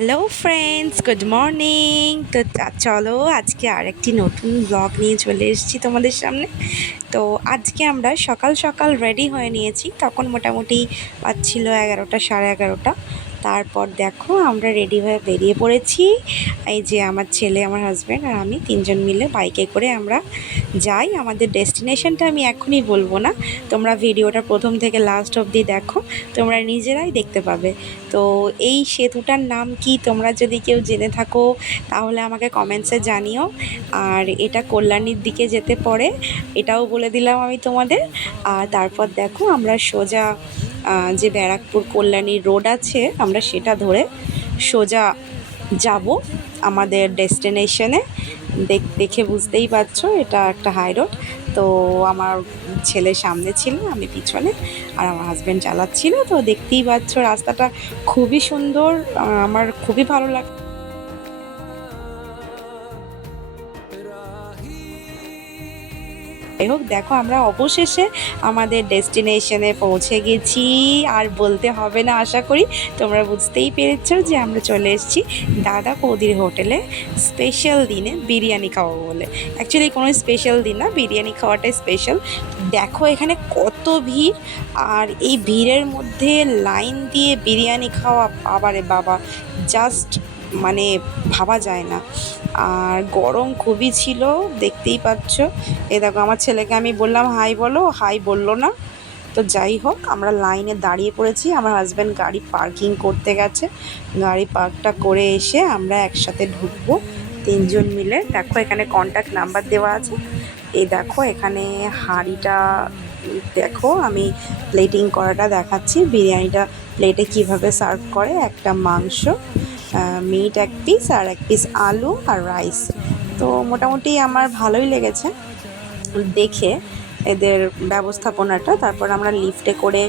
Hello friends, good morning. তো চলো আজকে আরেকটি নতুন ব্লগ নিয়ে চলে এসেছি তোমাদের সামনে। তো আজকে আমরা সকাল সকাল রেডি হয়ে নিয়েছি, তখন মোটামুটি বাজছিল 11টা, সাড়ে 11টা। তারপর দেখো আমরা রেডি হয়ে বেরিয়ে পড়েছি। এই যে আমার ছেলে, আমার হাজব্যান্ড আর আমি তিনজন মিলে বাইকে করে আমরা যাই। আমাদের ডেস্টিনেশনটা আমি এখনই বলবো না, তোমরা ভিডিওটা প্রথম থেকে লাস্ট অবধি দেখো, তোমরা নিজেরাই দেখতে পাবে। তো এই সেতুটার নাম কি তোমরা যদি কেউ জেনে থাকো তাহলে আমাকে কমেন্টসে জানিও। আর এটা কল্যাণীর দিকে যেতে পড়ে, এটাও বলে দিলাম আমি তোমাদের। আর তারপর দেখো আমরা সোজা যে ব্যারাকপুর কল্যাণী রোড আছে আমরা সেটা ধরে সোজা যাব আমাদের ডেস্টিনেশনে। দেখে বুঝতেই পারছো এটা একটা হাই রোড। তো আমার ছেলে সামনে ছিল, আমি পিছনে, আর আমার হাজব্যান্ড চালাচ্ছিল। তো দেখতেই পাচ্ছ রাস্তাটা খুবই সুন্দর, আমার খুবই ভালো লাগে। যাই হোক, দেখো আমরা অবশেষে আমাদের ডেস্টিনেশনে পৌঁছে গেছি। আর বলতে হবে না, আশা করি তোমরা বুঝতেই পেরেছো যে আমরা চলে এসেছি দাদা বৌদির হোটেলে স্পেশাল দিনে বিরিয়ানি খাওয়াবো বলে। অ্যাকচুয়ালি কোনো স্পেশাল দিন না, বিরিয়ানি খাওয়াটাই স্পেশাল। দেখো এখানে কত ভিড়, আর এই ভিড়ের মধ্যে লাইন দিয়ে বিরিয়ানি খাওয়া, বাবারে বাবা, জাস্ট মানে ভাবা যায় না। আর গরম খুবই ছিল, দেখতেই পাচ্ছ। দেখো আমার ছেলেকে আমি বললাম হাই বলো, হাই বললো না। তো যাই হোক, আমরা লাইনে দাঁড়িয়ে পড়েছি, আমার হাজব্যান্ড গাড়ি পার্কিং করতে গেছে। গাড়ি পার্কটা করে এসে আমরা একসাথে ঢুকবো তিনজন মিলে। দেখো এখানে কন্ট্যাক্ট নাম্বার দেওয়া আছে। এই দেখো এখানে হাঁড়িটা, দেখো আমি প্লেটিং করাটা দেখাচ্ছি। বিরিয়ানিটা প্লেটে কিভাবে সার্ভ করে, একটা মাংস, মিট এক পিস, আর এক পিস আলু আর রাইস। তো মোটামুটি আমার ভালোই লেগেছে দেখে এদের ব্যবস্থাপনাটা। তারপর আমরা লিফটে করে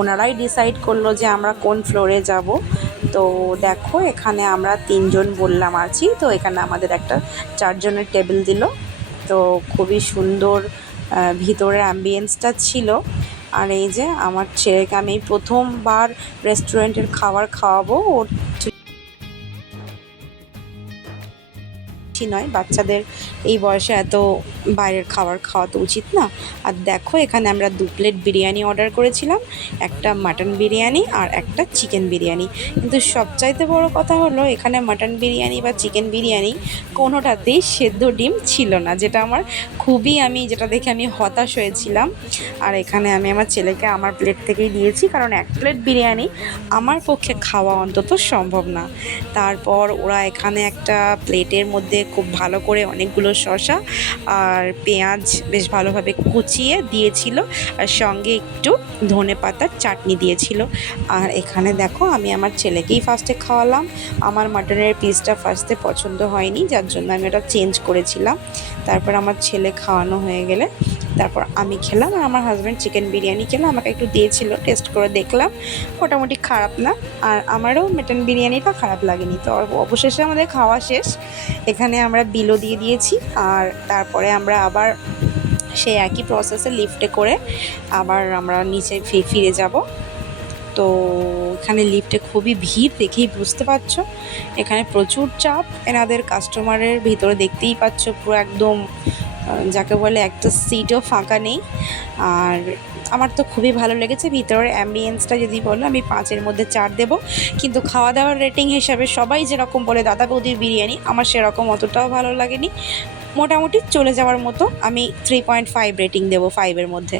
ওনারাই ডিসাইড করলো যে আমরা কোন ফ্লোরে যাব। তো দেখো এখানে আমরা তিনজন বললাম আছি, তো এখানে আমাদের একটা 4 জনের টেবিল দিল। তো খুবই সুন্দর ভিতরের অ্যাম্বিয়েন্সটা ছিল। আর এই যে আমার ছেলেকে আমি প্রথমবার রেস্টুরেন্টের খাবার খাওয়াবো। ওর নয়, বাচ্চাদের এই বয়সে এত বাইরের খাবার খাওয়া তো উচিত না। আর দেখো এখানে আমরা 2 প্লেট বিরিয়ানি অর্ডার করেছিলাম, একটা মাটন বিরিয়ানি আর একটা চিকেন বিরিয়ানি। কিন্তু সবচাইতে বড় কথা হলো এখানে মাটন বিরিয়ানি বা চিকেন বিরিয়ানি কোনোটাতেই সেদ্ধ ডিম ছিল না, যেটা আমার খুবই, যেটা দেখে আমি হতাশ হয়েছিলাম। আর এখানে আমি আমার ছেলেকে আমার প্লেট থেকেই দিয়েছি, কারণ 1 প্লেট বিরিয়ানি আমার পক্ষে খাওয়া অন্তত সম্ভব না। তারপর ওরা এখানে একটা প্লেটের মধ্যে খুব ভালো করে অনেকগুলো শসা আর পেঁয়াজ বেশ ভালোভাবে কুচিয়ে দিয়েছিল, আর সঙ্গে একটু ধনেপাতার চাটনি দিয়েছিল। আর এখানে দেখো আমি আমার ছেলেকেই ফার্স্টে খাওয়ালাম। আমার মাটনের পিসটা ফার্স্টে পছন্দ হয়নি, যার জন্য আমি ওটা চেঞ্জ করেছিলাম। তারপর আমার ছেলে খাওয়ানো হয়ে গেলে তারপর আমি খেলাম, আর আমার হাজব্যান্ড চিকেন বিরিয়ানি খেলে আমাকে একটু দিয়েছিল, টেস্ট করে দেখলাম, মোটামুটি খারাপ না। আর আমারও মাটন বিরিয়ানিটা খারাপ লাগেনি। তো অবশেষে আমাদের খাওয়া শেষ, এখানে আমরা বিলও দিয়ে দিয়েছি। আর তারপরে আমরা আবার সেই একই প্রসেসে লিফটে করে আবার আমরা নিচে ফিরে যাব। তো এখানে লিফটে খুবই ভিড়, দেখেই বুঝতে পারছো এখানে প্রচুর চাপ এনাদের কাস্টমারের। ভিতরে দেখতেই পাচ্ছ পুরো একদম যাকে বলে একটা সিটও ফাঁকা নেই। আর আমার তো খুবই ভালো লেগেছে ভিতরের অ্যাম্বিয়েন্সটা। যদি বলো আমি 5-এর মধ্যে 4 দেবো, কিন্তু খাওয়া দাওয়ার রেটিং হিসাবে সবাই যেরকম বলে দাদা বৌদির বিরিয়ানি, আমার সেরকম অতটাও ভালো লাগেনি। মোটামুটি চলে যাওয়ার মতো, আমি 3.5 রেটিং দেবো 5-এর মধ্যে।